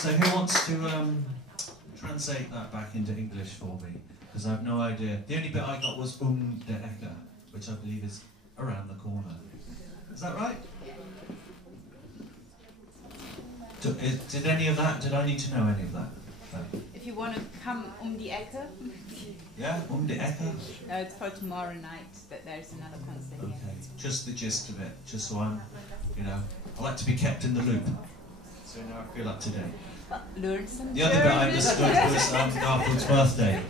So who wants to translate that back into English for me? Because I have no idea. The only bit I got was de Ecke, which I believe is around the corner. Is that right? Did any of that, did I need to know any of that? If you want to come die Ecke. Yeah, de Ecke? No, it's for tomorrow night, but there's another concert here. Okay, just the gist of it, just so I'm, you know, I like to be kept in the loop. So now I feel up to date. Learn some The other bit I understood was Garfield's birthday.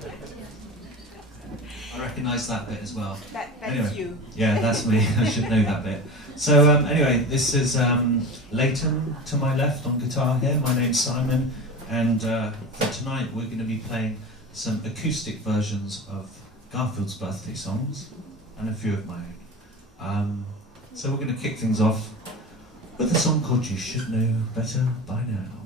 I recognise that bit as well. That's anyway, you. Yeah, that's me. I should know that bit. So anyway, this is Leighton to my left on guitar here. My name's Simon, and for tonight we're going to be playing some acoustic versions of Garfield's birthday songs and a few of my own. So we're going to kick things off with a song called You Should Know Better By Now.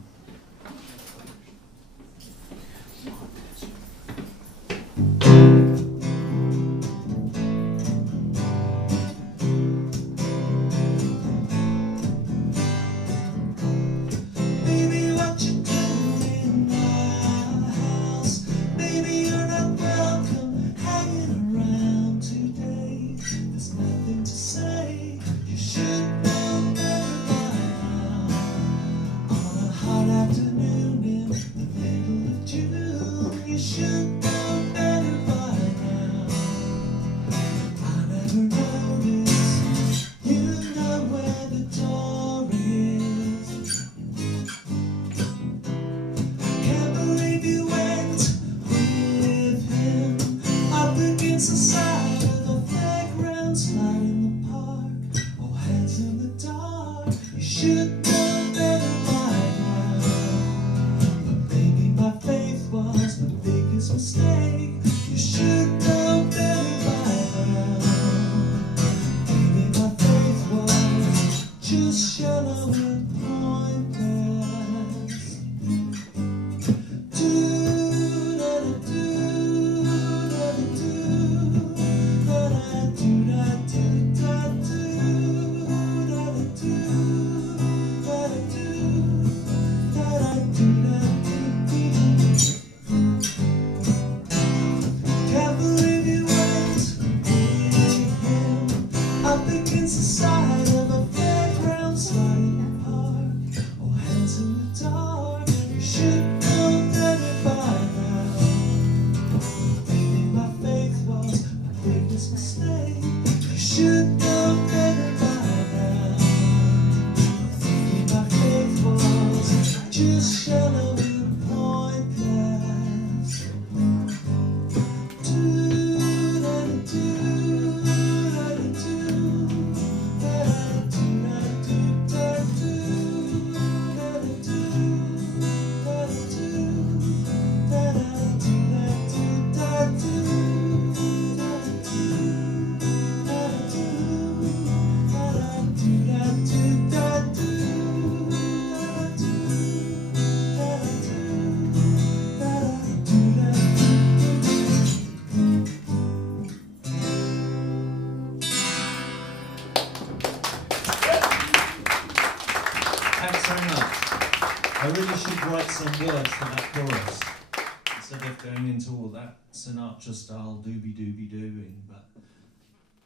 Sinatra-style doobie-doobie-dooing, but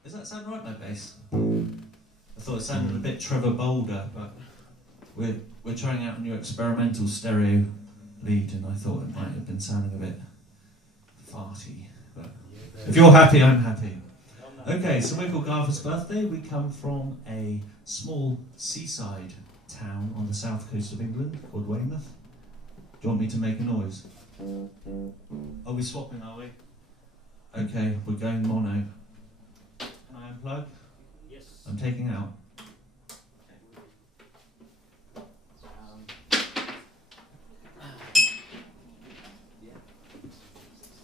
does that sound right, my bass? I thought it sounded a bit Trevor Bolder, but we're trying out a new experimental stereo lead, and I thought it might have been sounding a bit farty. But if you're happy, I'm happy. Okay, so we're called Garfield's Birthday. We come from a small seaside town on the south coast of England called Weymouth. Do you want me to make a noise? Are we swapping, are we? Okay, we're going mono. Can I unplug? Yes. I'm taking out.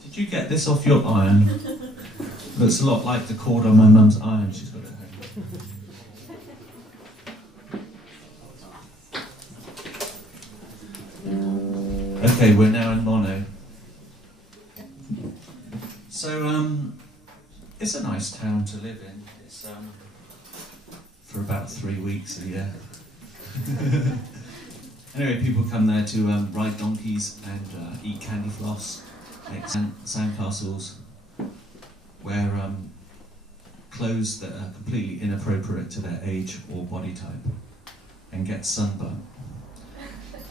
Did you get this off your iron? Looks a lot like the cord on my mum's iron. She's got it home. Okay, we're now in mono. So, it's a nice town to live in. It's for about 3 weeks a year. Anyway, people come there to ride donkeys and eat candy floss, make sandcastles, wear clothes that are completely inappropriate to their age or body type, and get sunburn.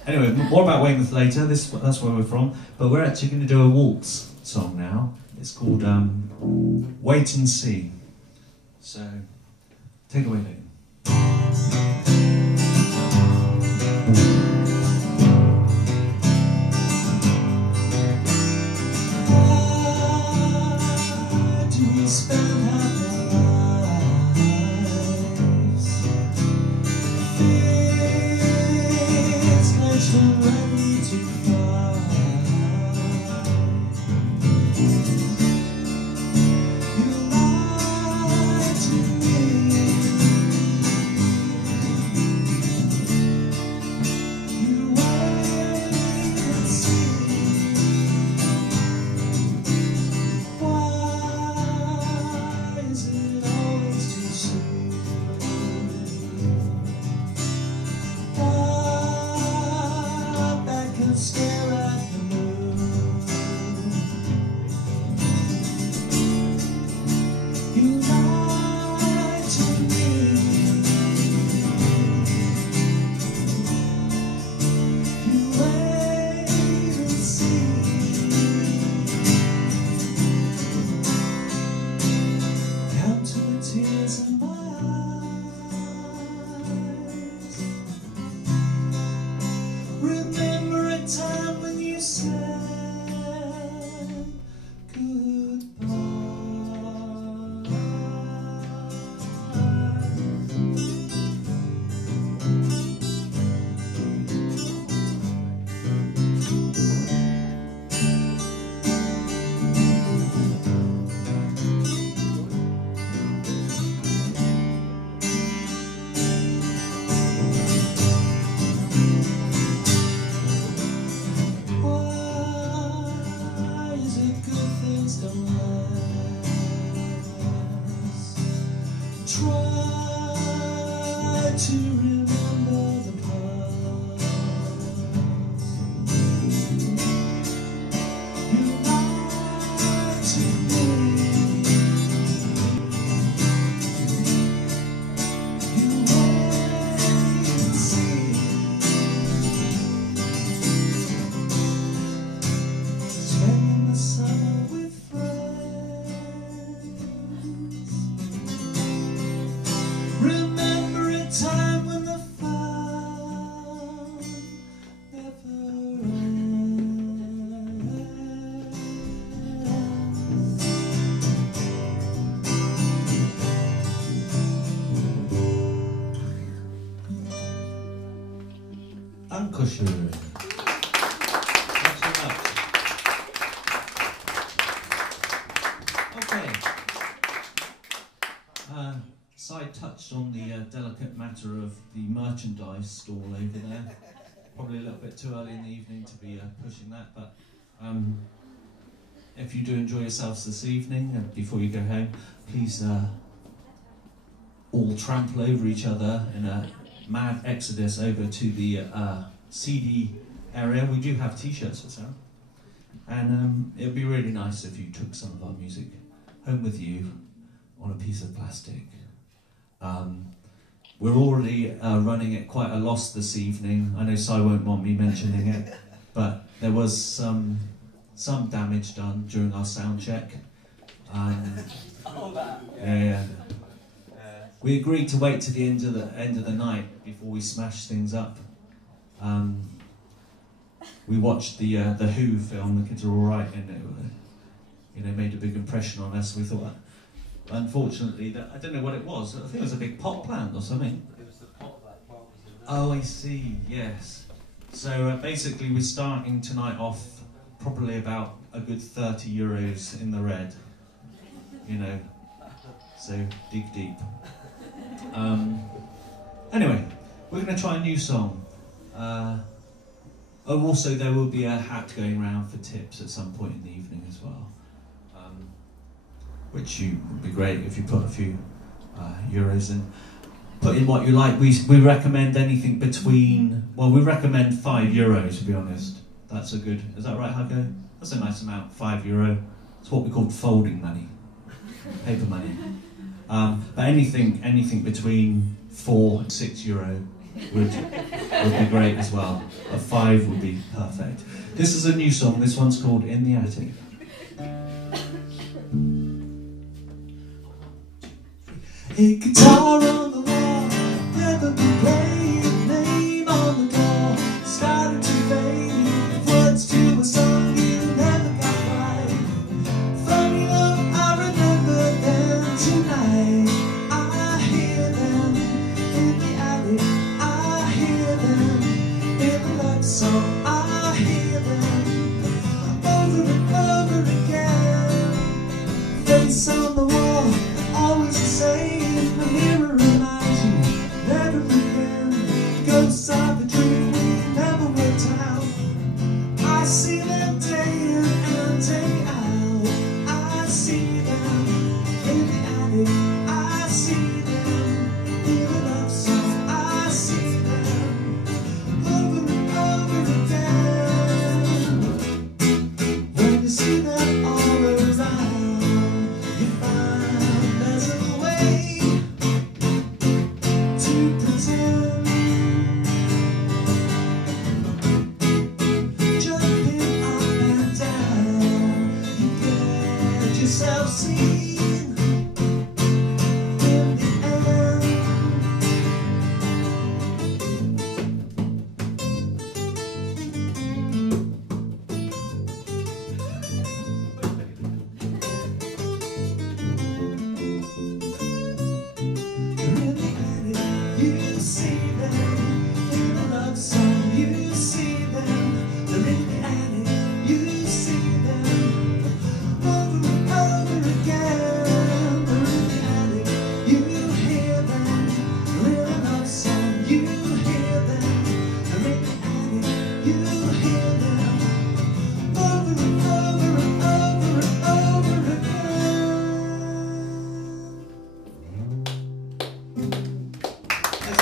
Anyway, more about Weymouth later, that's where we're from, but we're actually going to do a waltz song now. It's called Wait and See. So, take it away, Leighton. Dankeschön. Thanks so much. Okay. Side touched on the delicate matter of the merchandise stall over there. Probably a little bit too early in the evening to be pushing that, but if you do enjoy yourselves this evening and before you go home, please all trample over each other in a mad exodus over to the CD area. We do have t-shirts for sale, and it would be really nice if you took some of our music home with you on a piece of plastic. We're already running at quite a loss this evening. I know Si won't want me mentioning it, but there was some damage done during our sound check. Yeah. We agreed to wait to the end of the night before we smashed things up. We watched the Who film. The kids are all right, and it made a big impression on us. We thought, unfortunately, I don't know what it was. I think it was a big pot plant or something. It was the pot that Bob was in. Oh, I see. Yes. So basically, we're starting tonight off probably about a good €30 in the red. So dig deep. Anyway, we're going to try a new song. Also, there will be a hat going around for tips at some point in the evening as well, which would be great if you put a few euros in. put in what you like. We recommend anything between, well, we recommend €5 to be honest. That's a good, is that right, Hugo? That's a nice amount, €5. It's what we call folding money, paper money. But anything between €4 and €6 would be great as well. A 5 would be perfect. This is a new song. This one's called In the Attic. A guitar on the wall, never been playing, name on the door, started to fade, words to a song you never got right. Funny love, I remember them tonight. I hear them in the attic, I hear them in the love song, I hear them over and over again. Face on the wall, always the same. The mirror reminds you, never again. Ghosts of the dream we never worked out. I see them day in and day out. I see them in the attic. I see them in the love song. I see them over and over again. When you see them all around, you find there's a way yourself seen in the end. You're in the attic, you see them in the love song, you see them. They're in the attic, you see them.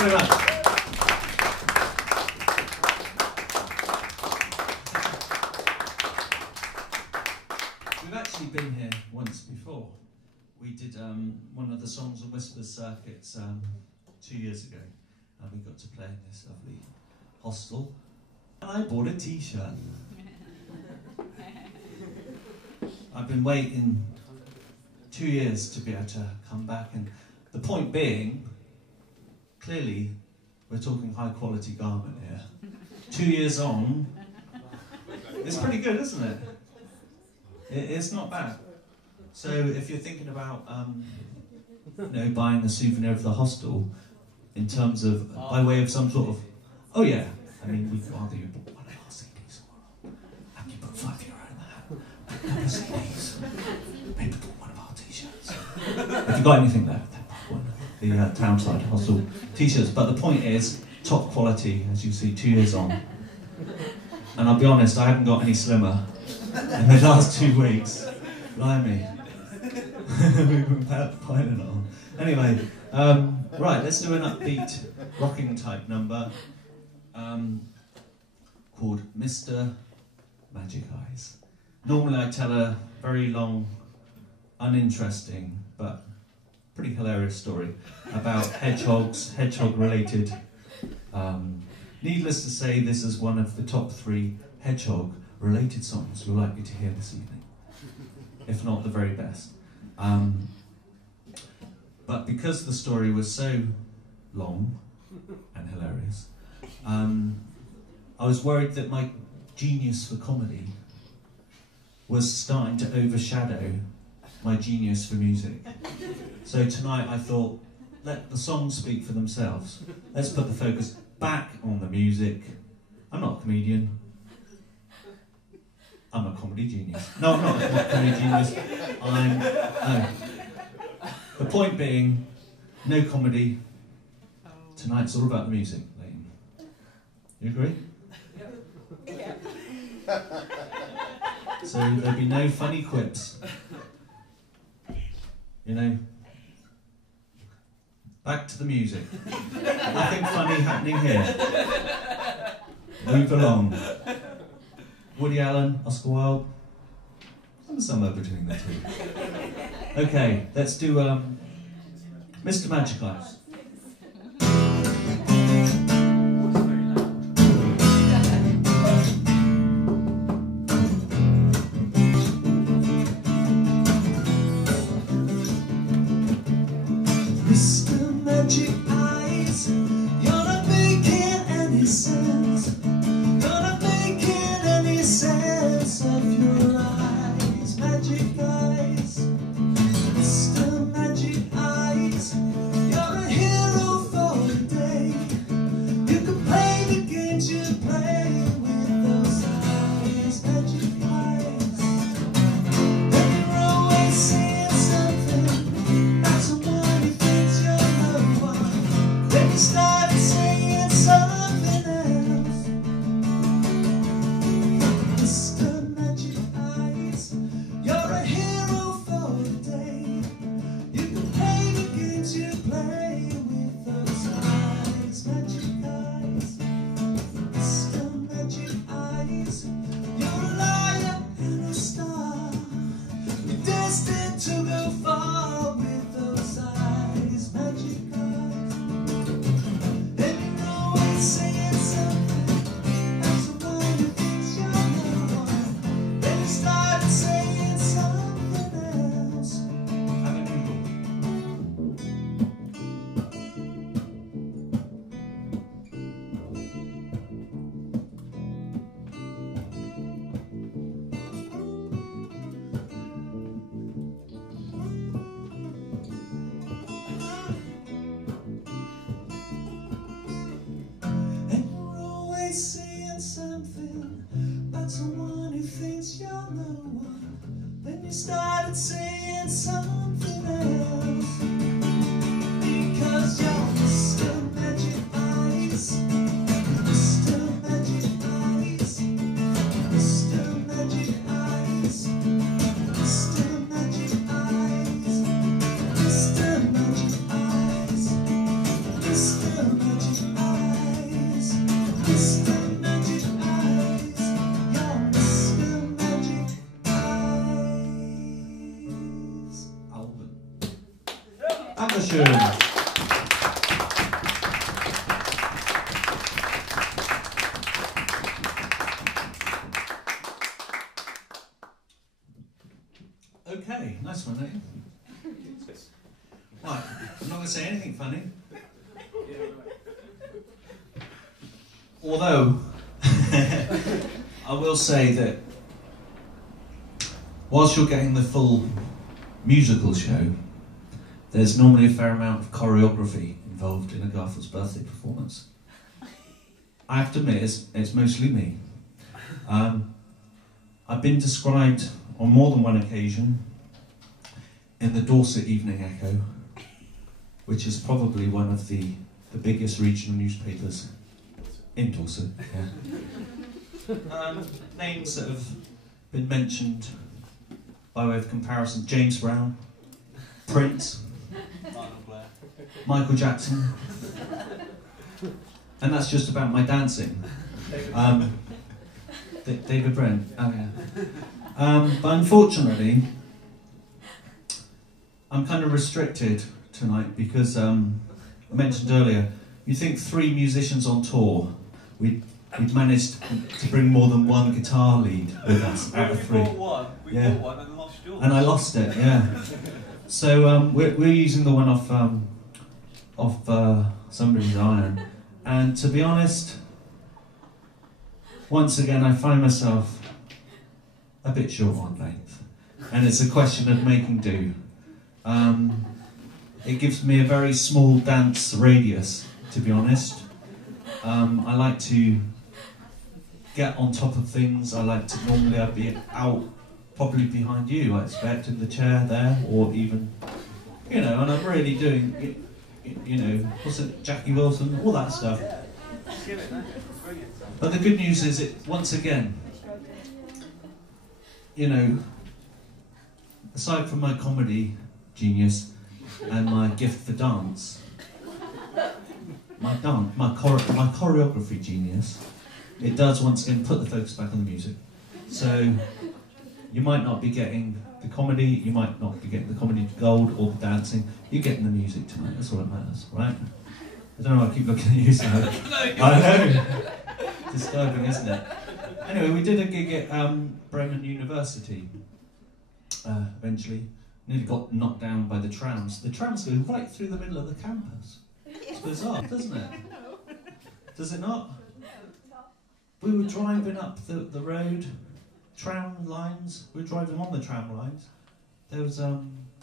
Very much. We've actually been here once before. We did one of the Songs and Whispers circuits 2 years ago, and we got to play in this lovely hostel. And I bought a t-shirt. I've been waiting 2 years to be able to come back, and the point being, clearly, we're talking high quality garment here. 2 years on, it's pretty good, isn't it? It's not bad. So if you're thinking about, buying a souvenir of the hostel, in terms of, by way of some sort of, oh yeah, I mean, we'd rather you bought one of our CDs, and you put €5 in that, a couple of CDs, maybe put one of our t-shirts. If you've got anything left, the Townside Hostel t-shirts, but the point is top quality, as you see, 2 years on, and I'll be honest, I haven't got any slimmer in the last 2 weeks. Blimey. We've been piling it on. Anyway, right, let's do an upbeat rocking type number called Mr. Magic Eyes. Normally I tell a very long, uninteresting, but pretty hilarious story about hedgehogs, hedgehog-related. Needless to say, this is one of the top 3 hedgehog-related songs you're likely to hear this evening, if not the very best. But because the story was so long and hilarious, I was worried that my genius for comedy was starting to overshadow my genius for music. So tonight I thought, let the songs speak for themselves. Let's put the focus back on the music. I'm not a comedian. I'm a comedy genius. No, I'm not a comedy genius. No. The point being, no comedy. Tonight's all about the music, Leighton. You agree? Yeah. So there'll be no funny quips. You know, Back to the music. Nothing funny happening here. Move along. Woody Allen, Oscar Wilde, and somewhere between the two. Okay, let's do Mr. Magic Eyes. Mr. Magic Eyes, you're not making any sense. You're not making any sense of your eyes, magic eyes. Mr. Magic Eyes, you're a hero for the day. You can play the games you play with those eyes, magic eyes. And you're always saying something about someone who thinks you're the one. Then you started saying something else. Mr. Magic Eyes, you're a hero for the day. You can play the games you play with those eyes, magic eyes. Mr. Magic Eyes, you're a liar and a star. You're destined to go far with those eyes, magic eyes. And you're always saying something about someone who thinks you're the one. Then you started saying something else. Have a noodle. And you're always saying something about someone who thinks you're the one. Then you started saying something else. Because you're Mr. Magic Eyes. Mr. Magic Eyes. Mr. Magic Eyes. Mr. Magic Eyes. Mr. Magic Eyes. Mr. Magic Eyes. Mr. Magic Eyes. You're Mr. Magic Eyes. Album. Dankeschön. Okay, nice one, eh? Right, I'm not going to say anything funny. Although, I will say that whilst you're getting the full musical show, there's normally a fair amount of choreography involved in a Garfields birthday performance. I have to admit, it's mostly me. I've been described on more than one occasion in the Dorset Evening Echo, which is probably one of the biggest regional newspapers in Dorset. Yeah. Names that have been mentioned by way of comparison: James Brown, Prince, Michael Jackson, and that's just about my dancing. David Brent. Oh yeah. But unfortunately, I'm kind of restricted tonight because I mentioned earlier, you think 3 musicians on tour, we'd managed to bring more than one guitar lead with us out of 3. We bought one and lost yours. And I lost it, yeah. So we're using the one off somebody's iron. And to be honest, once again I find myself a bit short on length. And it's a question of making do. It gives me a very small dance radius, to be honest. I like to get on top of things. I like to, normally I'd be out, probably behind you, I expect, in the chair there, or even, and I'm really doing, what's it, Jackie Wilson, all that stuff. But the good news is, once again, aside from my comedy genius and my gift for dance, my choreography genius, it does once again put the focus back on the music. So you might not be getting the comedy, you might not be getting the comedy gold or the dancing, you're getting the music tonight, that's all that matters, right? I don't know why I keep looking at you, so I know. Disturbing, isn't it? Anyway, we did a gig at Bremen University, eventually. Nearly got knocked down by the trams. The trams go right through the middle of the campus. It's bizarre, doesn't it? Does it not? We were driving up the road, tram lines, we were driving on the tram lines. There was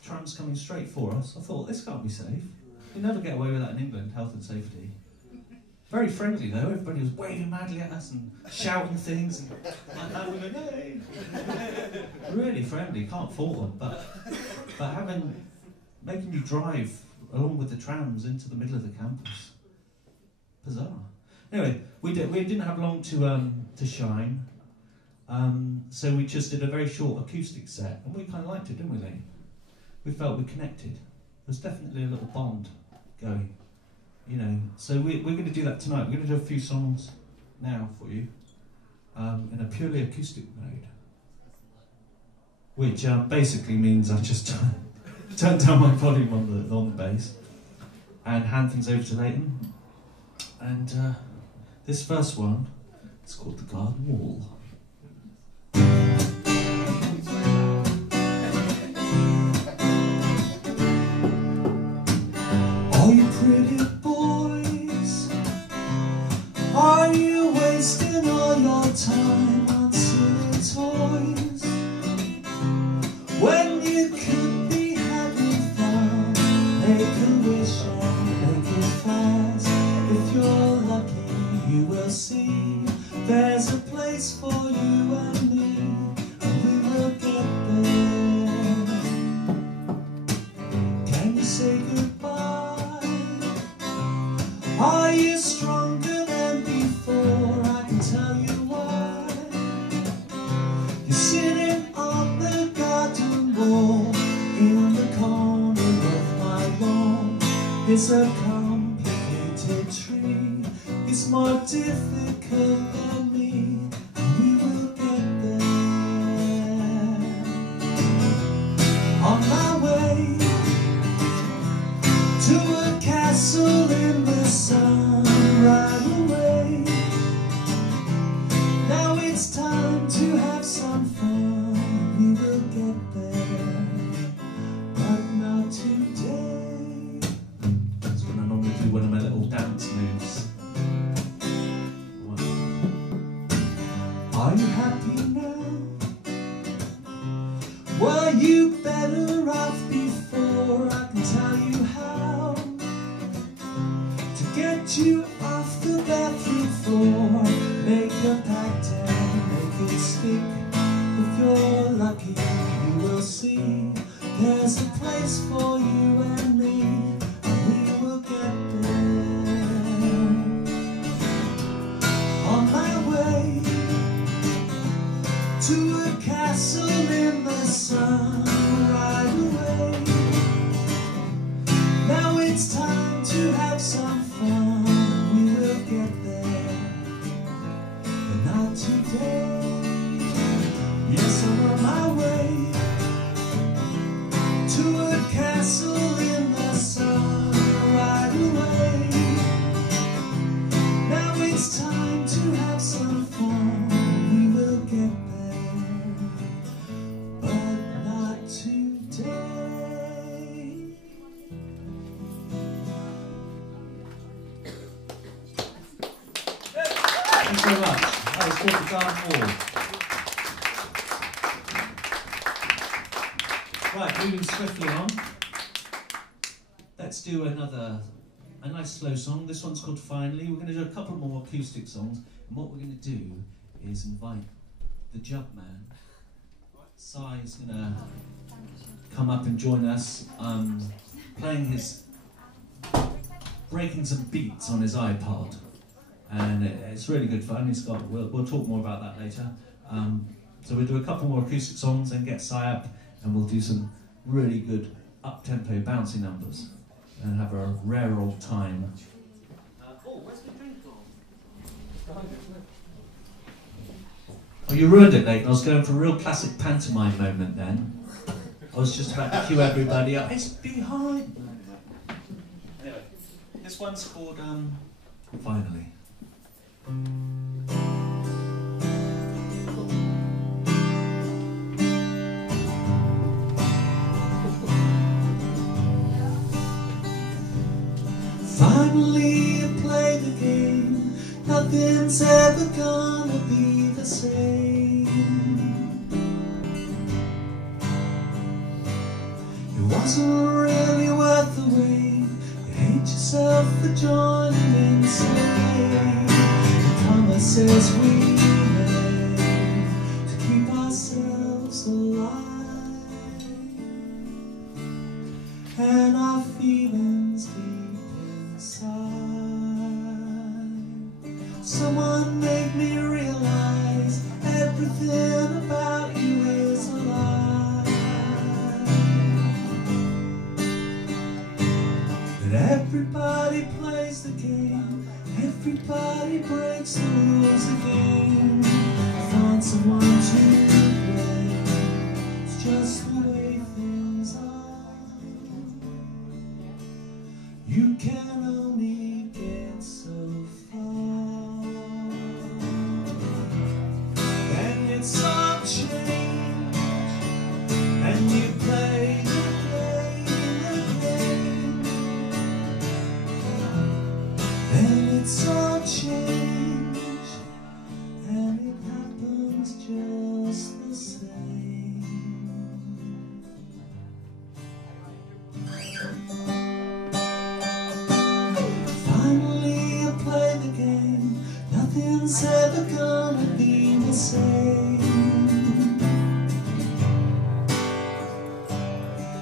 trams coming straight for us. I thought, this can't be safe. You never get away with that in England, health and safety. Very friendly though, everybody was waving madly at us and shouting things and like that. We went, hey! Really friendly, can't fault them, but making you drive along with the trams into the middle of the campus, bizarre. Anyway, we didn't have long to shine, so we just did a very short acoustic set, and we kind of liked it, didn't we, Lee? We felt we connected. There was definitely a little bond going. You know, so we're going to do that tonight. We're going to do a few songs now for you in a purely acoustic mode, which basically means I just turn down my volume on the bass and hand things over to Leighton. And this first one is called The Garden Wall. Are you pretty? Are you wasting all your time on silly toys when you could be having fun? Make a wish and make it fast. If you're lucky, you will see there's a place for you and me, and we will get there. Can you say goodbye? Are you stronger? I can tell you why. You're sitting on the garden wall in the corner of my lawn. It's a complicated tree. It's more difficult than me, and we will get there. On my way to a castle in the sun, right away. Now it's time to have some fun. We will get there, but not today. That's when I normally do one of my little dance moves. Are you happy now? Were you better off before? I can tell you how to get you off the bathroom floor. Make a pact and make it stick. If you're lucky, you will see there's a place for you and me, and we will get there. On my way to a castle in the sun, right away. Now it's time to have some fun. We will get there, but not today. Yes, I'm on my way to a castle in the sun, right away. Now it's time to have some fun. We will get there, but not today. Thanks very much. That was called The Garden Wall. Right, moving swiftly on. Let's do a nice slow song. This one's called Finally. We're going to do a couple more acoustic songs. And what we're going to do is invite the Jub Man. Sai's going to come up and join us, breaking some beats on his iPod. And it's really good fun. We'll talk more about that later. So we'll do a couple more acoustic songs and get Sai up, and we'll do some really good up-tempo bouncy numbers and have a rare old time. Oh, you ruined it, Leighton. I was going for a real classic pantomime moment then. I was just about to cue everybody up. It's behind. Anyway, this one's called Finally. Finally you play the game. Nothing's ever gonna be the same. It wasn't really worth the wait. You hate yourself for joining in so late. The promises we made to keep ourselves alive, and our feelings deep inside. Someone made me realize everything about you is a lie. That everybody plays the game, everybody breaks the rules again. Find someone to blame, it's just the way things are. You can only get so far, and it's all changed, and you play the game, and it's all changed, and it happens just the same. Finally you play the game, nothing's ever gonna be the same.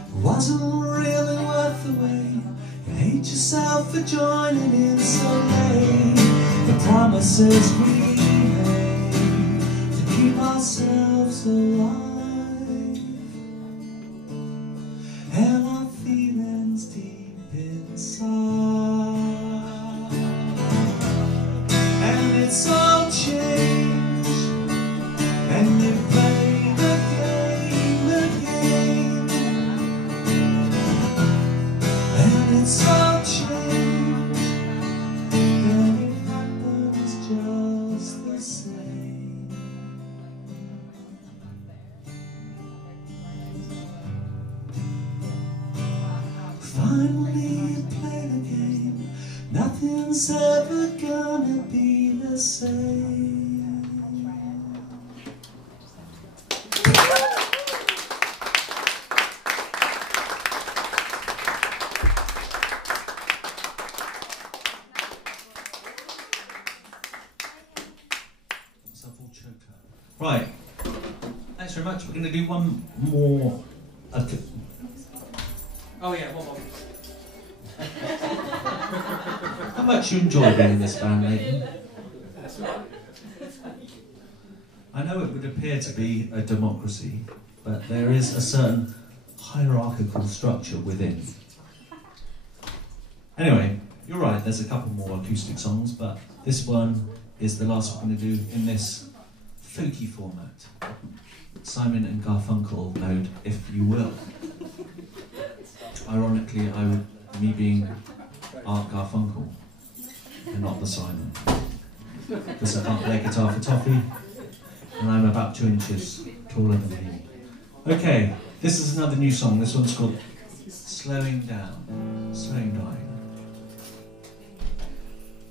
It wasn't really worth the wait. You hate yourself for joining in so late. The promises we made to keep ourselves alive, and our feelings deep inside. And it's all changed, and you play the game again. And it's all changed, and it happens just the same. Finally you play the game, nothing's ever gonna be the same. Right. Thanks very much. We're going to do one more. Oh yeah, one more. How much you enjoy being in this band, Leighton? I know it would appear to be a democracy, but there is a certain hierarchical structure within. Anyway, you're right, there's a couple more acoustic songs, but this one is the last we're going to do in this folky format. Simon and Garfunkel mode, if you will. Ironically, me being Art Garfunkel and not the Simon, because I can't play guitar for toffee and I'm about 2 inches taller than him. Okay, this is another new song. This one's called Slowing Down. Slowing Down.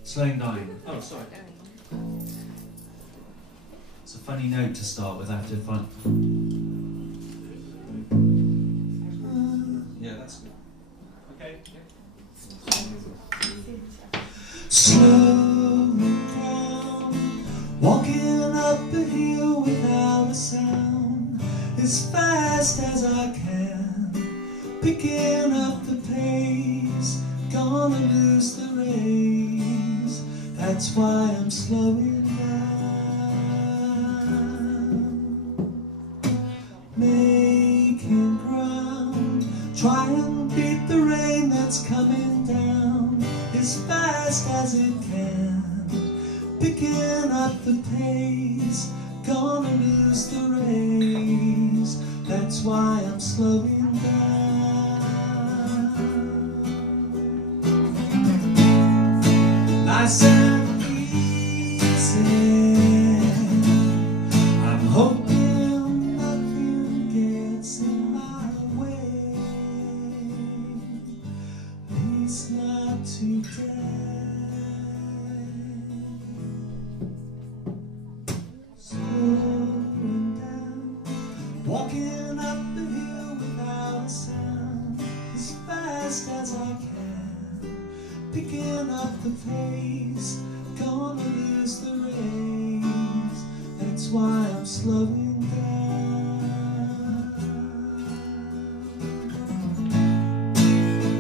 Slowing Down. Oh, sorry. It's a funny note to start with. I have to find. Yeah, that's good. Okay. Slowing down, walking up a hill without a sound, as fast as I can, picking up the pace, gonna lose the race. That's why I'm slowing down, making ground, try and beat the rain that's coming down as fast as it can. picking up the pace, gonna lose the race. That's why I'm slowing down. Nice and easy. I'm hoping nothing gets in my way. At least not today. Slowing down, walking up the hill without a sound, as fast as I can, picking up the pace, gonna lose the race. That's why I'm slowing down.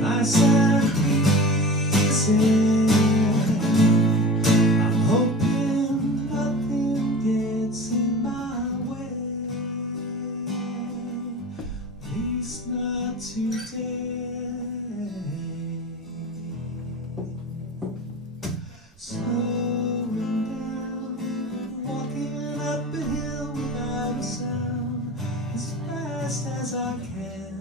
Nice and easy. Slowing down, walking up a hill without a sound, as fast as I can,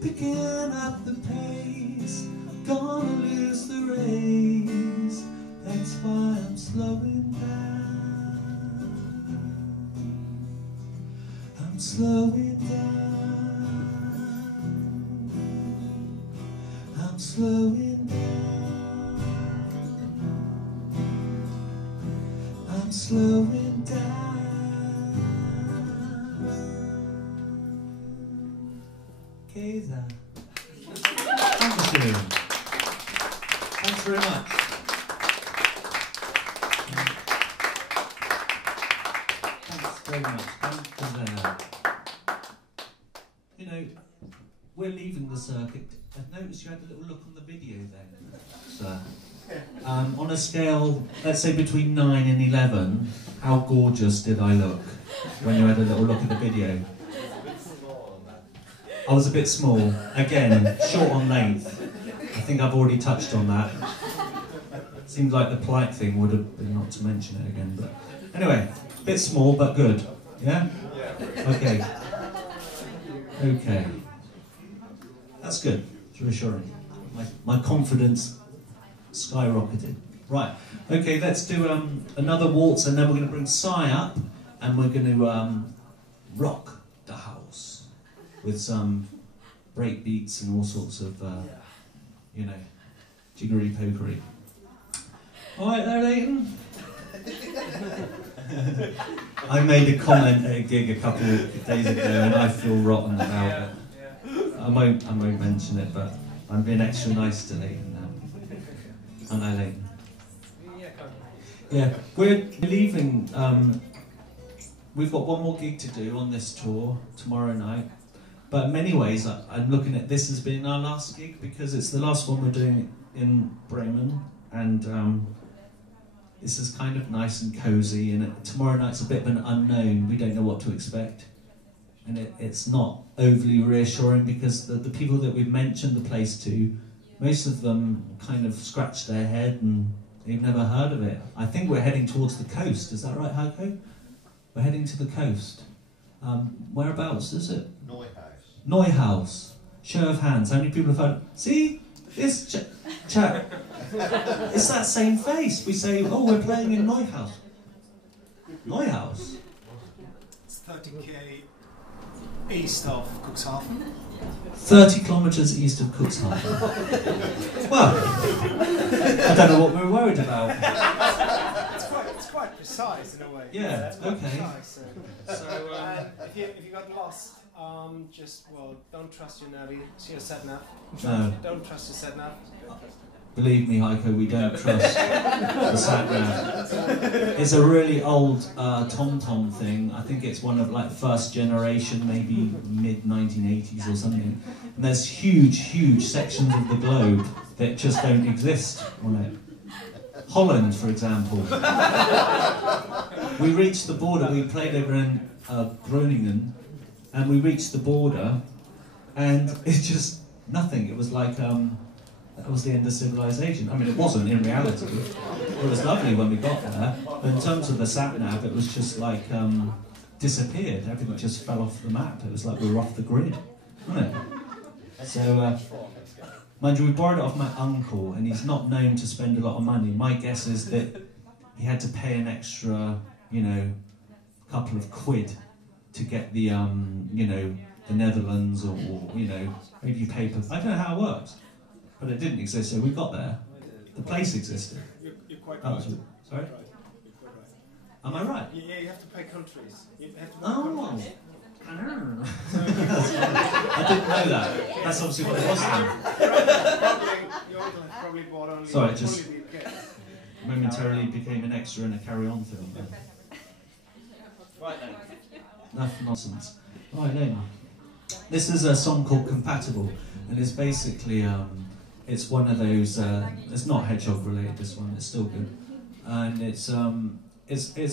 picking up the pace, gonna lose the race. That's why I'm slowing down. I'm slowing down. I'm slowing down. I'm slowing down. Keza. Thank you. Thanks very much. Thanks very much. Thank you there. You know, we're leaving the circuit. I noticed you had a little look on the video then, sir. On a scale, let's say between 9 and 11, how gorgeous did I look when you had a little look at the video? I was a bit small. Again, short on length. I think I've already touched on that. Seems like the polite thing would have been not to mention it again, but anyway, a bit small but good. Yeah? Okay. Okay. That's good. It's reassuring. My confidence skyrocketed. Right, okay, let's do another waltz, and then we're going to bring Sai up, and we're going to rock the house with some break beats and all sorts of, you know, jiggery pokery. All right there, Leighton? I made a comment at a gig a couple of days ago, and I feel rotten about it. I won't mention it, but I'm being extra nice to Leighton now. And I Leighton. Yeah, we're leaving. We've got one more gig to do on this tour tomorrow night. But in many ways, I'm looking at this as being our last gig because it's the last one we're doing in Bremen, and this is kind of nice and cosy. And tomorrow night's a bit of an unknown. We don't know what to expect, and it's not overly reassuring because the people that we've mentioned the place to, most of them kind of scratched their head and they've never heard of it. I think we're heading towards the coast. Is that right, Heiko? We're heading to the coast. Whereabouts is it? Neuhaus. Show of hands. How many people have heard? See? This chap. It's that same face. We say, oh, we're playing in Neuhaus. Neuhaus? It's 30k east of Cuxhaven. 30 kilometres east of Cuxhaven. Well, I don't know what we were worried about. It's quite precise in a way. Yeah, okay. Precise, so if you got lost, don't trust your sat nav. No. Don't trust your sat nav. Believe me, Heiko, we don't trust the sat nav. It's a really old TomTom thing. I think it's one of like first generation, maybe mid 1980s or something. And there's huge sections of the globe that just don't exist on it. Holland, for example. We reached the border. We played over in Groningen, and we reached the border, and it's just nothing. It was like that was the end of civilization. I mean, it wasn't in reality. It was lovely when we got there, but in terms of the sat-nav, it was just like disappeared. Everything just fell off the map. It was like we were off the grid, wasn't it? So, mind you, we borrowed it off my uncle, and he's not known to spend a lot of money. My guess is that he had to pay an extra, you know, couple of quid to get the, you know, the Netherlands, or you know, maybe you pay for. I don't know how it works, but it didn't exist. So we got there. The place existed. You're quite That right. was, sorry. You're quite right. Am I right? Yeah, you have to pay countries. You have to pay Oh. countries. I didn't know that. That's obviously what it was then. Your uncle had probably bought only, Sorry, just- only the UK. Momentarily became an extra in a carry-on film. Right then. Enough nonsense. Right then. This is a song called Compatible, and it's basically it's one of those. It's not hedgehog related. This one, it's still good, and it's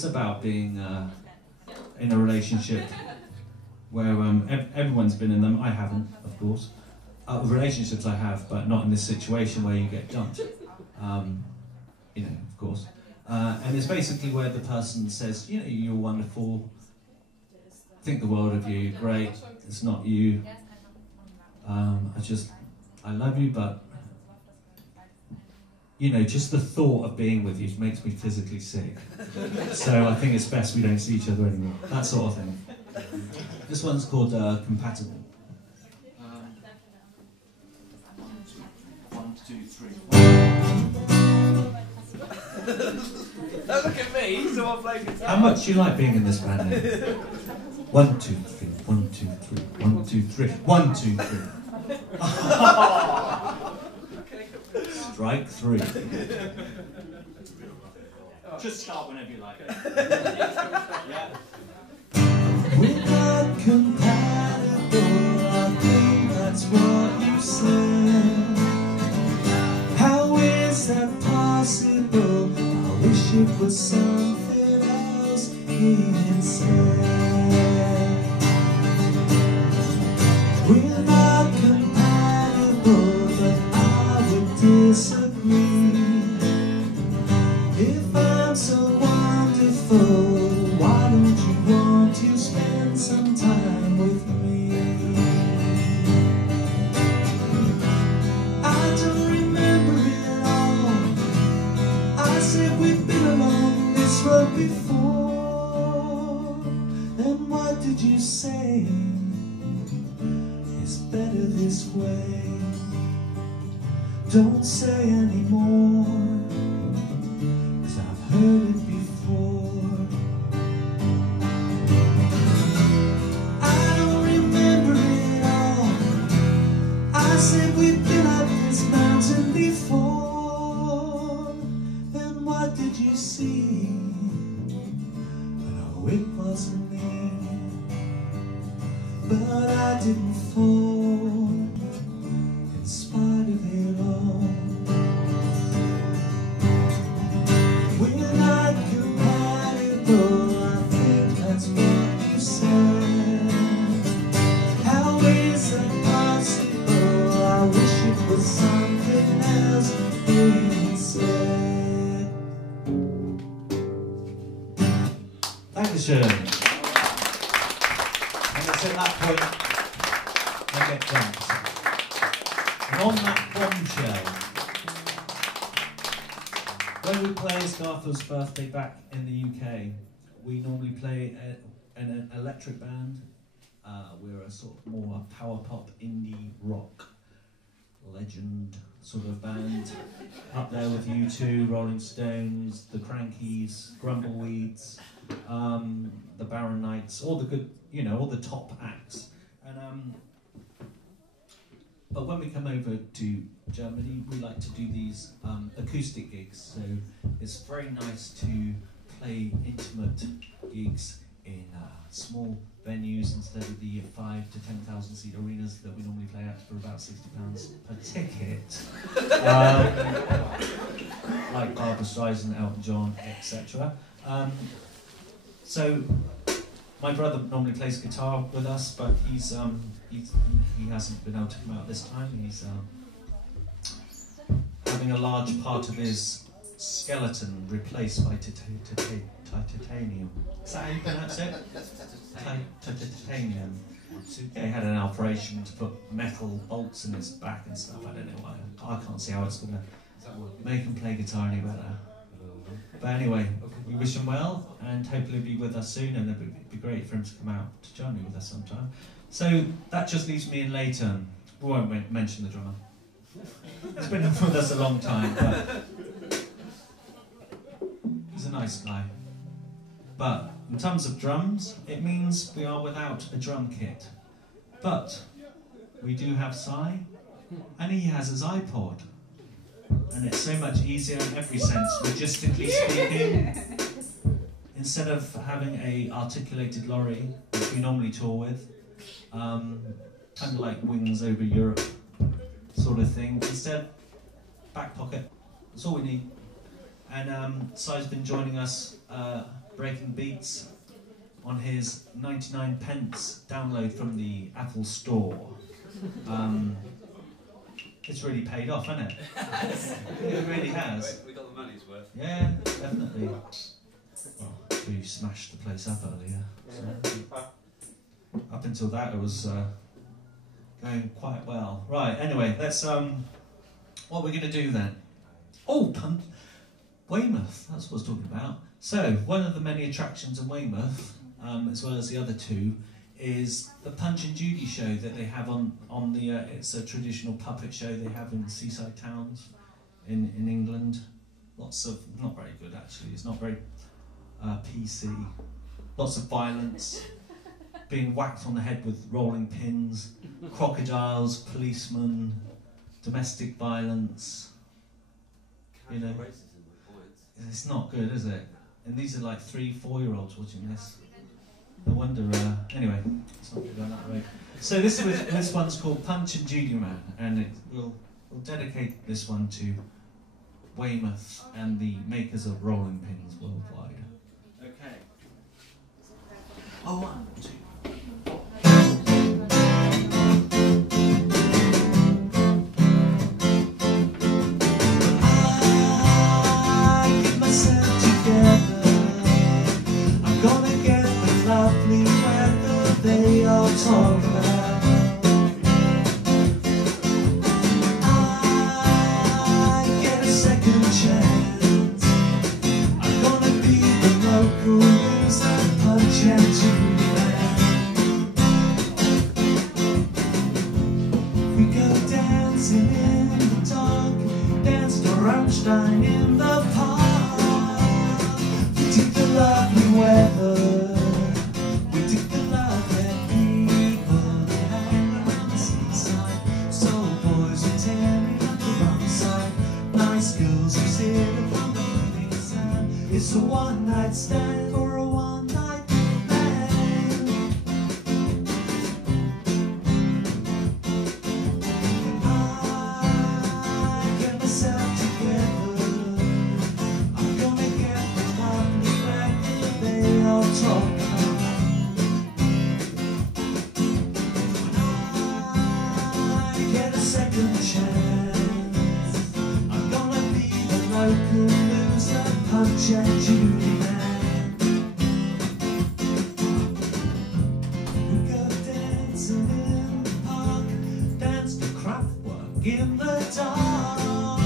about being in a relationship where everyone's been in them. I haven't, of course. Relationships I have, but not in this situation where you get dumped. You know, of course. And it's basically where the person says, you know, you're wonderful, think the world of you, great, it's not you. I love you, but, you know, just the thought of being with you makes me physically sick. So I think it's best we don't see each other anymore. That sort of thing. This one's called Compatible. 1, 2, 3. Don't look at me, he's the one playing guitar. How much do you like being in this band? 1, 2, 3, 1, 2, 3, 1, 2, 3, 1, 2, 3. Strike 3. Just start whenever you like. Yeah. We're not compatible, I think that's what you said. How is that possible? I wish it was something else instead. We're not compatible, but I would disagree. If I'm so wonderful, why don't you want to spend some time with me? I don't remember it all. I said we've been along this road before. And what did you say? It's better this way. Don't say anymore, 'cause I've heard it before. I don't remember it all. I said we've been up this mountain before. Then what did you see? No, it wasn't me. But I didn't fall in spite of it all. We're not compatible, I think that's what you said. How is that possible? I wish it was something else instead. Dankeschön. And it's at that point I get dumped. And on that bombshell, when we play Garfields' birthday back in the UK, we normally play in an electric band. We're a sort of more power pop indie rock legend sort of band. Up there with U2, Rolling Stones, the Crankies, Grumbleweeds, the Barron Knights, all the good, you know, all the top acts. And but when we come over to Germany, we like to do these acoustic gigs. So it's very nice to play intimate gigs in small venues instead of the 5,000 to 10,000 seat arenas that we normally play at for about £60 per ticket. Like Barbra Streisand, Elton John, etc. So my brother normally plays guitar with us, but he hasn't been able to come out this time. He's having a large part of his skeleton replaced by titanium. Is that how you pronounce it? Titanium. So, yeah, he had an operation to put metal bolts in his back and stuff. I don't know why. I can't see how it's going to make him play guitar any better. But anyway, we wish him well, and hopefully he'll be with us soon, and it'd be great for him to come out to join me with us sometime. So that just leaves me and Leighton. We won't mention the drummer. He's been with us a long time, but he's a nice guy. But in terms of drums, it means we are without a drum kit. But we do have Si, and he has his iPod. And it's so much easier in every sense, logistically speaking. Instead of having a articulated lorry, which we normally tour with, kind of like Wings Over Europe sort of thing. Instead, back pocket, that's all we need. And Si's been joining us, breaking beats on his 99p download from the Apple Store. It's really paid off, hasn't it? It really has. We got the money's worth. Yeah, definitely. Well, we smashed the place up earlier. So, up until that, it was going quite well. Right. Anyway, let's. What we're going to do then? Oh, Weymouth. That's what I was talking about. So, one of the many attractions in Weymouth, as well as the other two, is the Punch and Judy show that they have on the. It's a traditional puppet show they have in seaside towns in England. Lots of, not very good actually. It's not very PC. Lots of violence, being whacked on the head with rolling pins, crocodiles, policemen, domestic violence. You know, it's not good, is it? And these are like 3-4-year-olds watching this. No wonder. Anyway, let's not go down that road. So this one's called Punch and Judy Man, and we'll dedicate this one to Weymouth and the makers of rolling pins worldwide. Okay. Oh, 1, 2. They all talk about. I get a second chance. I'm gonna be the local news and Punch and Judy Man. We go dancing in the dark, dance to Rammstein in the park. We take the lovely weather. It's a one-night stand for a one-night man. I get myself together. I'm gonna get the lovely record they all talk about. When I get a second chance, I'm gonna be the local loser. Punch and Judy Man. We go dancing in the park, dance to Kraftwerk in the dark.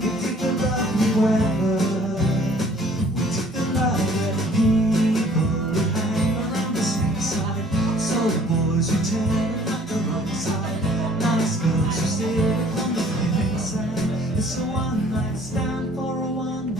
We take the lovely weather, we take the lovely people who hang around the seaside. So the boys who turn at the wrong side, nice girls who sit on the flaming sand. It's a one-night stand for a one-night.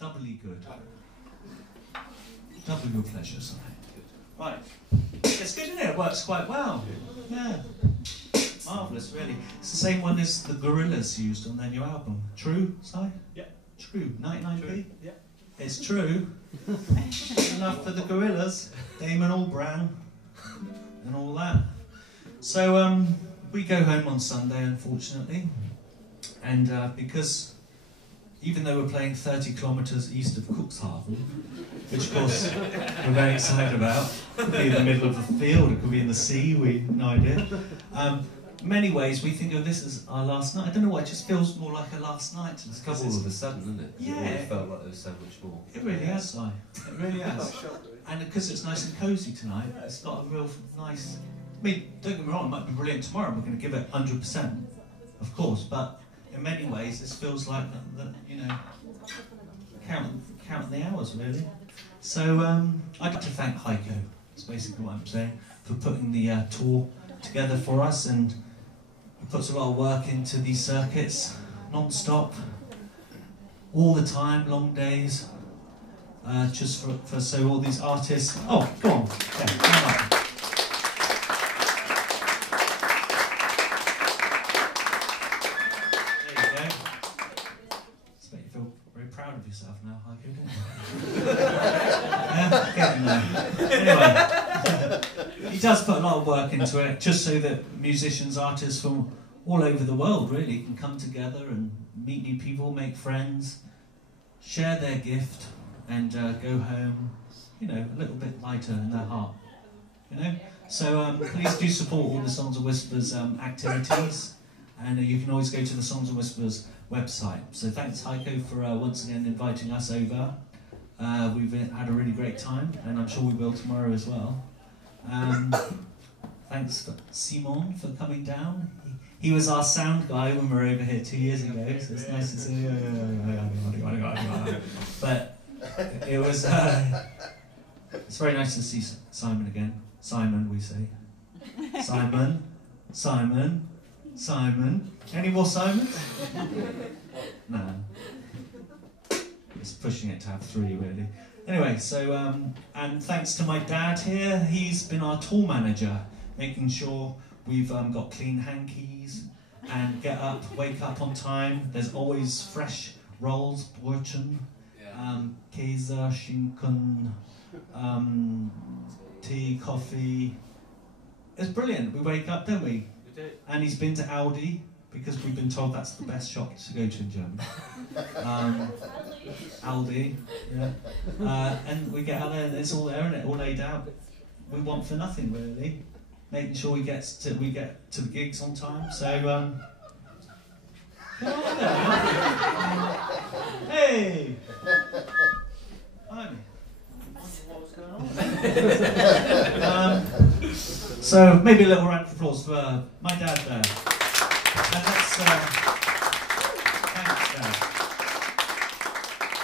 Doubly good. Double your pleasure, Si. Right. It's good, isn't it? It works quite well. Yeah. Marvellous, really. It's the same one as the Gorillas used on their new album. True, Si? Yeah. True. 99p? True. Yeah. It's true. Enough for the Gorillas. Damon Albarn and all that. So we go home on Sunday, unfortunately, and because even though we're playing 30 kilometres east of Cuxhaven, which of course we're very excited about, it could be in the middle of a field, it could be in the sea, we've no idea. In many ways, we think of this as our last night. I don't know why, it just feels more like a last night. It's because all of a sudden, isn't it? Yeah. It always felt like there was so much more. It really has, Si. It really has. And because it's nice and cosy tonight, it's got a real nice... I mean, don't get me wrong, it might be brilliant tomorrow, we're going to give it 100%, of course, but in many ways, this feels like, you know, count the hours, really. So, I'd like to thank Heiko, that's basically what I'm saying, for putting the tour together for us, and he puts a lot of work into these circuits, non-stop, all the time, long days, just for so all these artists... Oh, go on. Yeah, come on. There you go. It's make you feel very proud of yourself now, Heiko, don't you? Yeah, getting there. Anyway, he does put a lot of work into it, just so that musicians, artists from all over the world, really, can come together and meet new people, make friends, share their gift, and go home, you know, a little bit lighter in their heart, you know? So please do support all the Songs of Whispers activities, and you can always go to the Songs of Whispers website. So thanks, Heiko, for once again inviting us over. We've had a really great time, and I'm sure we will tomorrow as well. Thanks, for Simon, for coming down. He was our sound guy when we were over here 2 years ago, so it's nice to see. But it was. It's very nice to see Simon again. Simon, we say. Simon, Simon, Simon. Any more Simons? No. It's pushing it to have 3, really. Anyway, so and thanks to my dad here. He's been our tour manager, making sure we've got clean hankies and wake up on time. There's always fresh rolls, Brötchen, Käse, Schinken, tea, coffee. It's brilliant. We wake up, don't we? We do. And he's been to Aldi, because we've been told that's the best shop to go to in Germany. Aldi, yeah. And we get out there and it's all there, and it all laid out. We want for nothing, really. Making sure we get to the gigs on time. So, hey, hi. What's going on? So maybe a little round of applause for my dad there. And that's thanks, Dad.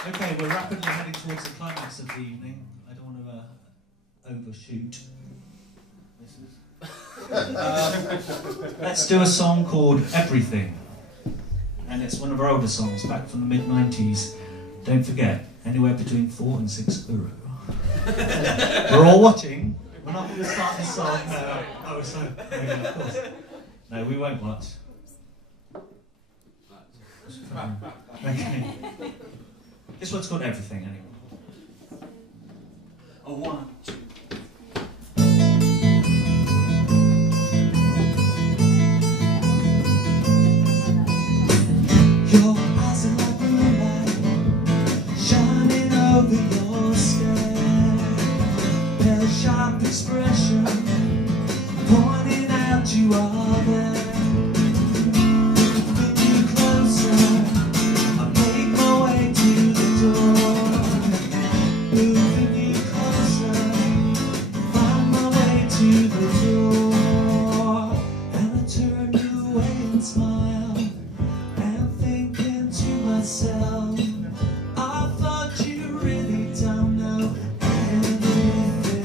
Okay, we're rapidly heading towards the climax of the evening. I don't want to overshoot. Let's do a song called Everything, and it's one of our older songs back from the mid-90s. Don't forget, anywhere between 4 and 6 euro. We're all watching. We're not going to start this song. No. Oh, so yeah, of course. No, we won't watch. Okay. This one's called Everything, anyway. A 1, 2. Your eyes are like moonlight shining over your skin. Their sharp expression pointing out you are there. Moving you closer, I make my way to the door. Moving you closer, find my way to the door. And I turn you away and smile. Myself, I thought you really don't know everything.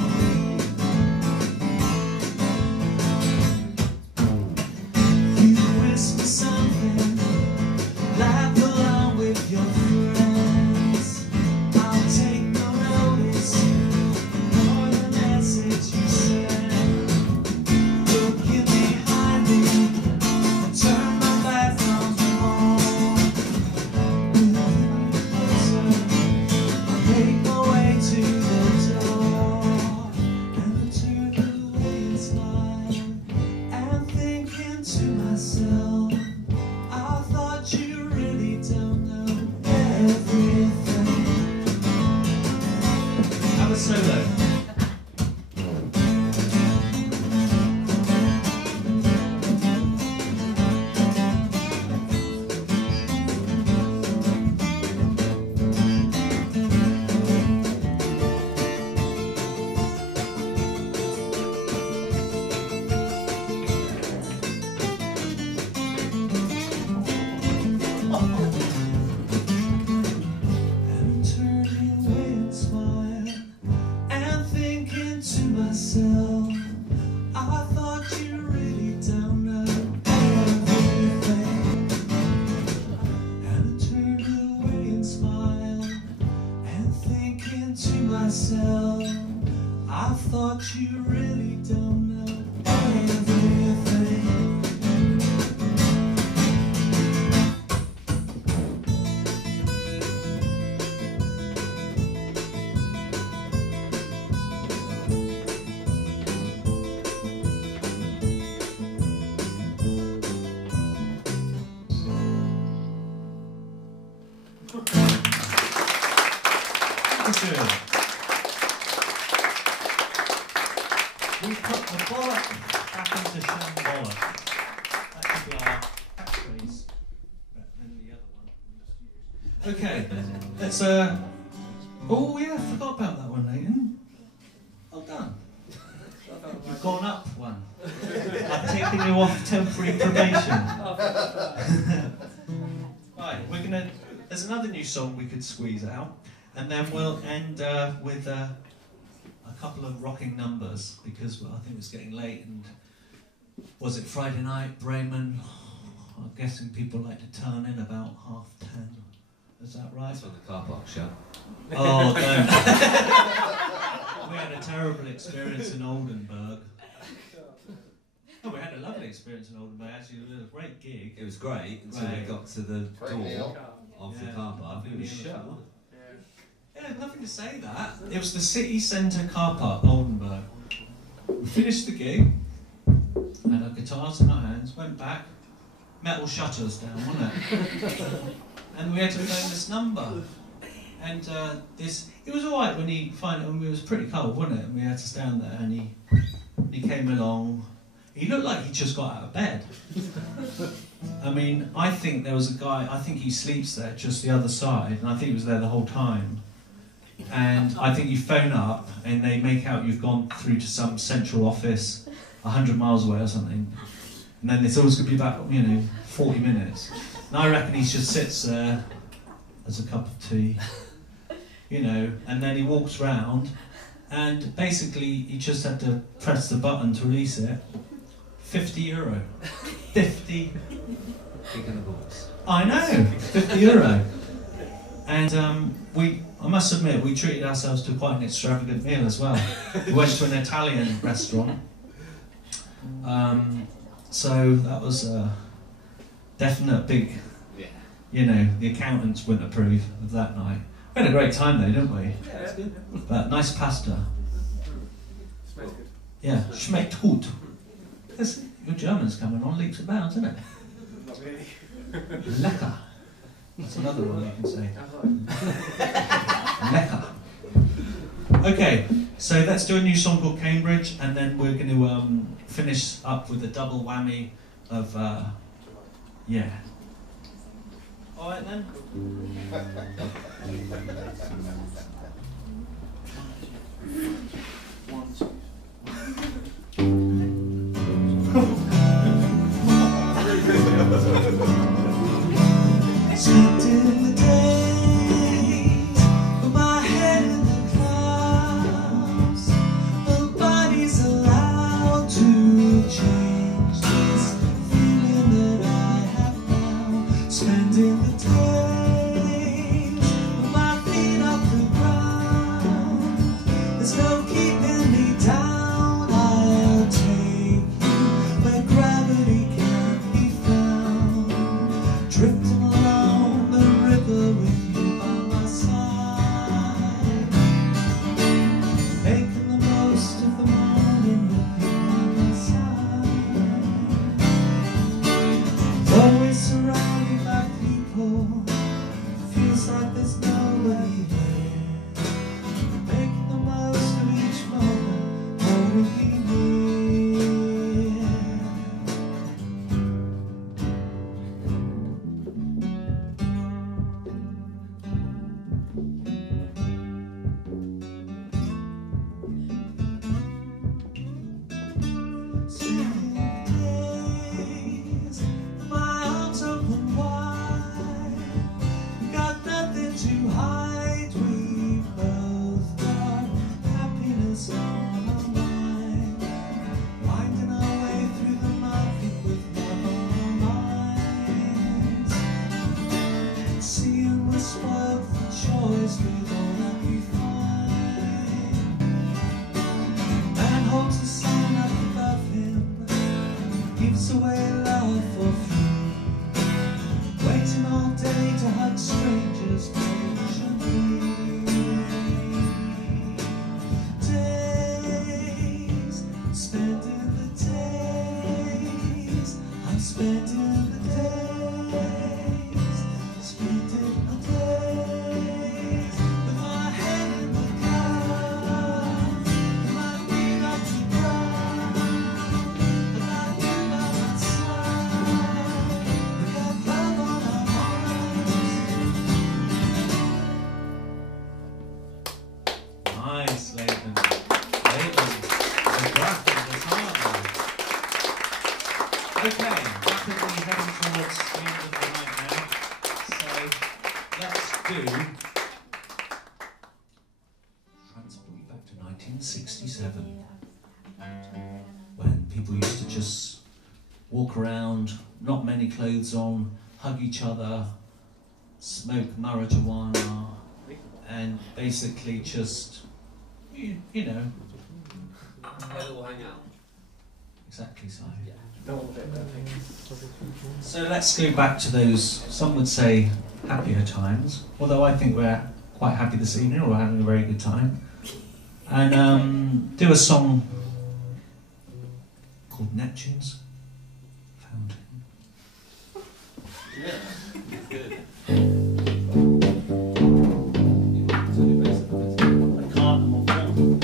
everything. Have a solo. I'm turning away and smile and thinking to myself, I thought you really don't know everything. And I turned away and smile and thinking to myself, I thought you really don't know everything. Good. We put the bollock back into shambolic. That should be our catchphrase. And the other one. Okay, let's oh yeah, I forgot about that one, Leighton. Well done. You've gone up one. I've taken you off temporary probation. Right, we're gonna. There's another new song we could squeeze out, and then we'll end with a couple of rocking numbers because I think it's getting late. And was it Friday night, Bremen? I'm guessing people like to turn in about 10:30. Is that right? That's when the car park shut. Oh, don't. We had a terrible experience in Oldenburg. Oh, we had a lovely experience in Oldenburg. Actually, it was a great gig. It was great until we Right. got to the door of the Yeah. car park. It was Yeah. shut. Yeah, nothing to say that. It was the city centre car park, Oldenburg. We finished the gig, had our guitars in our hands, went back, metal shutters down, wasn't it? And we had to learn this number. And it was alright when it was pretty cold, wasn't it? And we had to stand there, and he came along. He looked like he just got out of bed. I mean, I think there was a guy, I think he sleeps there just the other side, and I think he was there the whole time. And I think you phone up, and they make out you've gone through to some central office 100 miles away or something. And then it's always going to be about, 40 minutes. And I reckon he just sits there as a cup of tea, and then he walks round, and basically he just had to press the button to release it. €50. 50. Kicking the balls. I know, €50. And I must admit, we treated ourselves to quite an extravagant meal as well. We went to an Italian restaurant. So that was a definite big, the accountants wouldn't approve of that night. We had a great time though, didn't we? Yeah, that's good. But nice pasta. Smells good. Yeah, schmeckt gut. Your German's coming on leaps and bounds, isn't it? Not really. Lecker. That's another one you can say. Lecker. Okay, so let's do a new song called Cambridge, and then we're going to finish up with a double whammy of, yeah. All right then. One, two. Spending the days with my head in the clouds. Nobody's allowed to change this feeling that I have now. Spending the days with rejoice with all that we find. Man holds the sun up above him, gives away love for free, waiting all day to hug strangers patiently. Days spent in the days, I'm spent in the days, spent in the days, with my head in the clouds, with my feet up to ground, with my you by my side, we got love on our hearts. Nice, Laban. Laban, the graphic is hard. Okay, rapidly heading towards the end of the night now. So let's do. Transport you back to 1967, when people used to just walk around, not many clothes on, hug each other, smoke marijuana, and basically just, you know, They all hang out. exactly so. Yeah. So let's go back to those, some would say, happier times, although I think we're quite happy this evening, or we're having a very good time. And do a song called Neptune's Fountain. Yeah, good. I can't, I'm on film.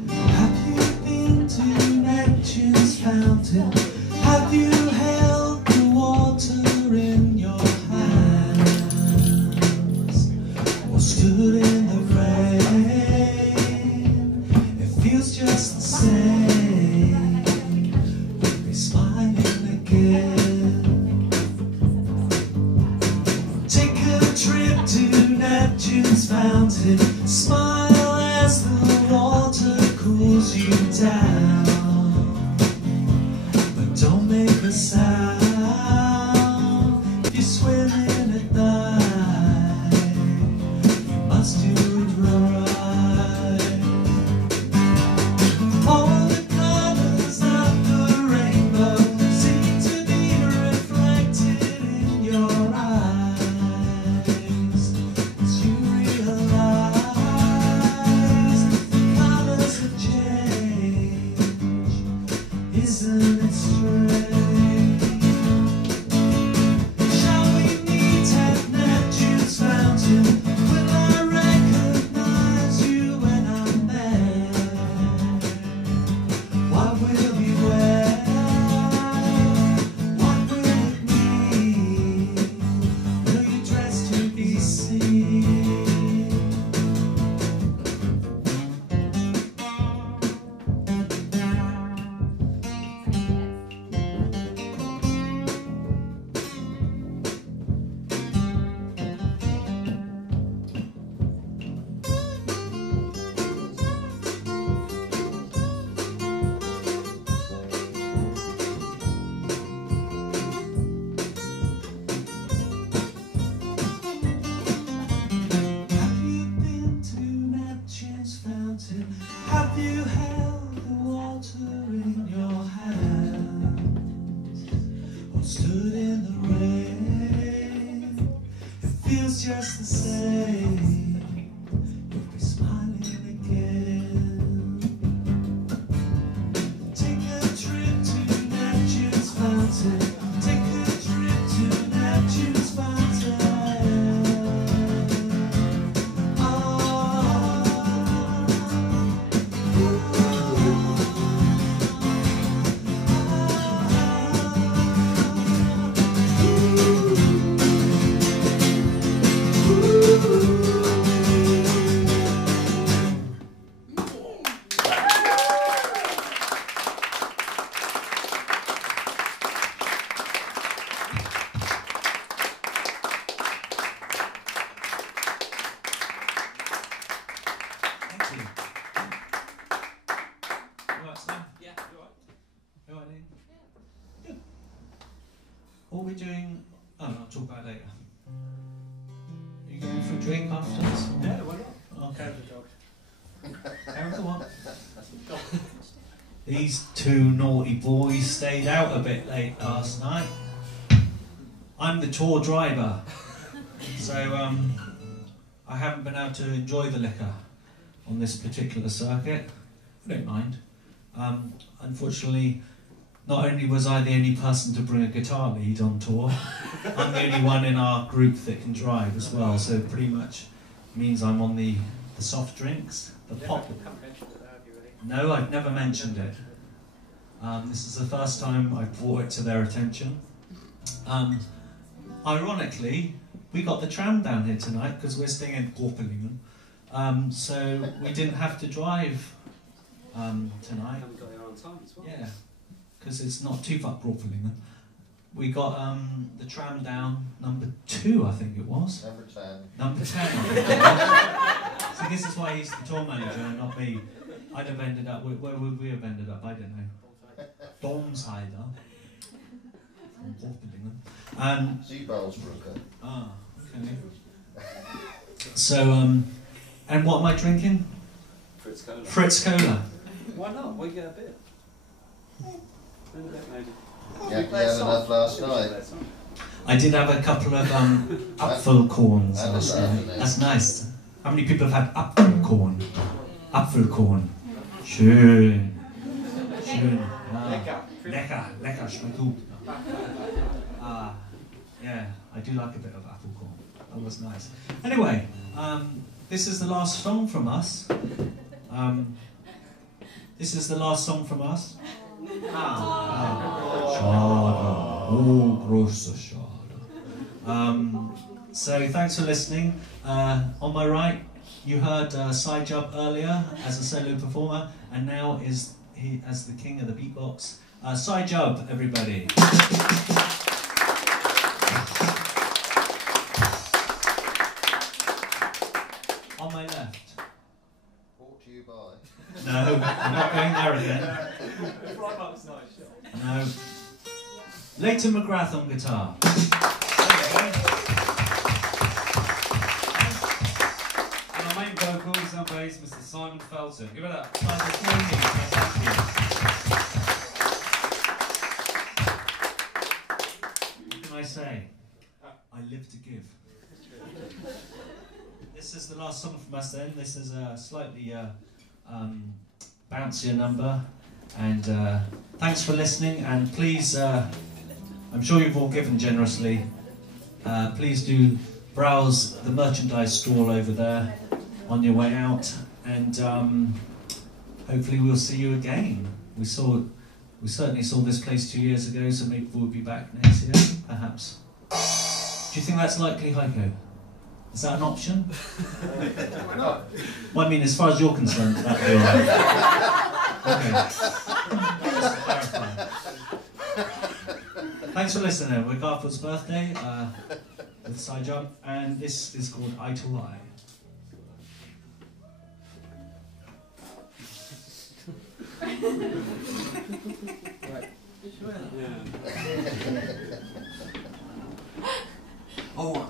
Have you been to Neptune's fountain? Have you held the water in your hands? Or stood in the rain? It feels just the same. Be smiling again. Take a trip to Neptune's fountain. Smile as the water cools you down. But don't make a sound. If you're swimming at night, you must do it right. All the colors of the rainbow seem to be reflected in your eyes, as you realize the colors have changed. Isn't it strange? Sam? Yeah, you alright? You alright, Ian? Good. What are we doing? Oh, no, I'll talk about it later. Are you going for a drink after this? Yeah, why not? Okay. The dog. Aaron, come on. These two naughty boys stayed out a bit late last night. I'm the tour driver, so I haven't been able to enjoy the liquor on this particular circuit. I don't mind. Unfortunately, not only was I the only person to bring a guitar lead on tour, I'm the only one in our group that can drive as well, so it pretty much means I'm on the soft drinks, the pop. Haven't mentioned it, have you really? No, I've never mentioned it. This is the first time I've brought it to their attention. Ironically, we got the tram down here tonight because we're staying in Garfields, so we didn't have to drive tonight. Haven't got there on time as well. Yeah, because it's not too far Garfields. We got the tram down, number 2, I think it was. Number 10. Number 10. So this is why he's the tour manager and not me. I'd have ended up, where would we have ended up? I don't know. Domsheider. From Garfields. Seabellsbrooker. Ah, okay. So, and what am I drinking? Fritz Cola. Fritz Cola. Why not? Why get a bit? Maybe. Yeah, you had enough last night. I did have a couple of Apfelkorns That was last night. afternoon. That's nice. How many people have had Apfelkorn? Apfelkorn. Schön. Schön. Ah. Lecker. Lecker. Schmeckt gut. Yeah, I do like a bit of Apfelkorn. That was nice. Anyway, this is the last song from us. This is the last song from us. Schade. Oh, große Schade. So thanks for listening. On my right, you heard Side Job earlier as a solo performer, and now is he as the king of the beatbox. Side Job, everybody. On my left. Brought to you by. No, I'm not going there again. No. Leighton McGrath on guitar. And our main vocals and bass, Mr. Simon Felton. Give it up. What can I say? I live to give. This is the last song from us then. This is a slightly bouncier number. And thanks for listening, and please, I'm sure you've all given generously, please do browse the merchandise stall over there on your way out, and hopefully we'll see you again. We certainly saw this place 2 years ago, so maybe we'll be back next year, perhaps. Do you think that's likely, Heiko? Is that an option? Why not? Well, I mean, as far as you're concerned, that'd be alright. Okay. Just to clarify. Thanks for listening. We're Garfield's birthday with Side Job, and this is called Eye to Eye. Oh.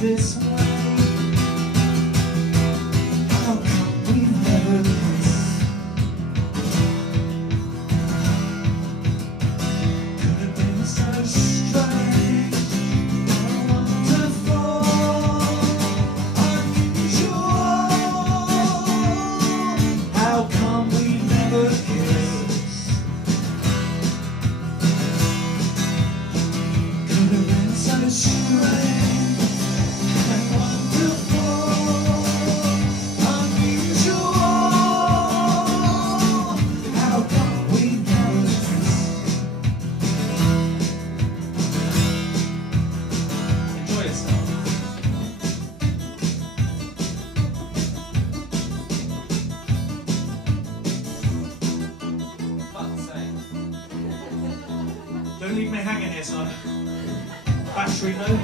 this way? How come we never kiss? Could have been so strange, wonderful, unusual. How come we never kiss? Could have been so strange and wonderful, unusual. How come we never kiss? Enjoy yourself. Fuck's sake. Don't leave me hanging here, son. Battery low.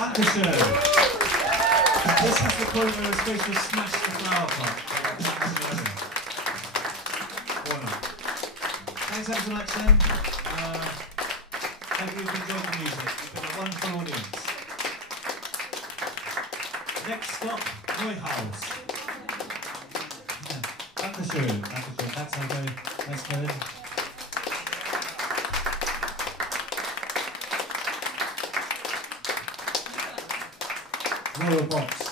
Dankeschön. This is the point where we're supposed to smash the flower pot. Thanks ever so much, then. Hope you've enjoyed the music. You've got a wonderful audience. Next stop, Weymouth. Dankeschön. Dankeschön. Thanks, Hugo. Thanks, Kevin. Royal box.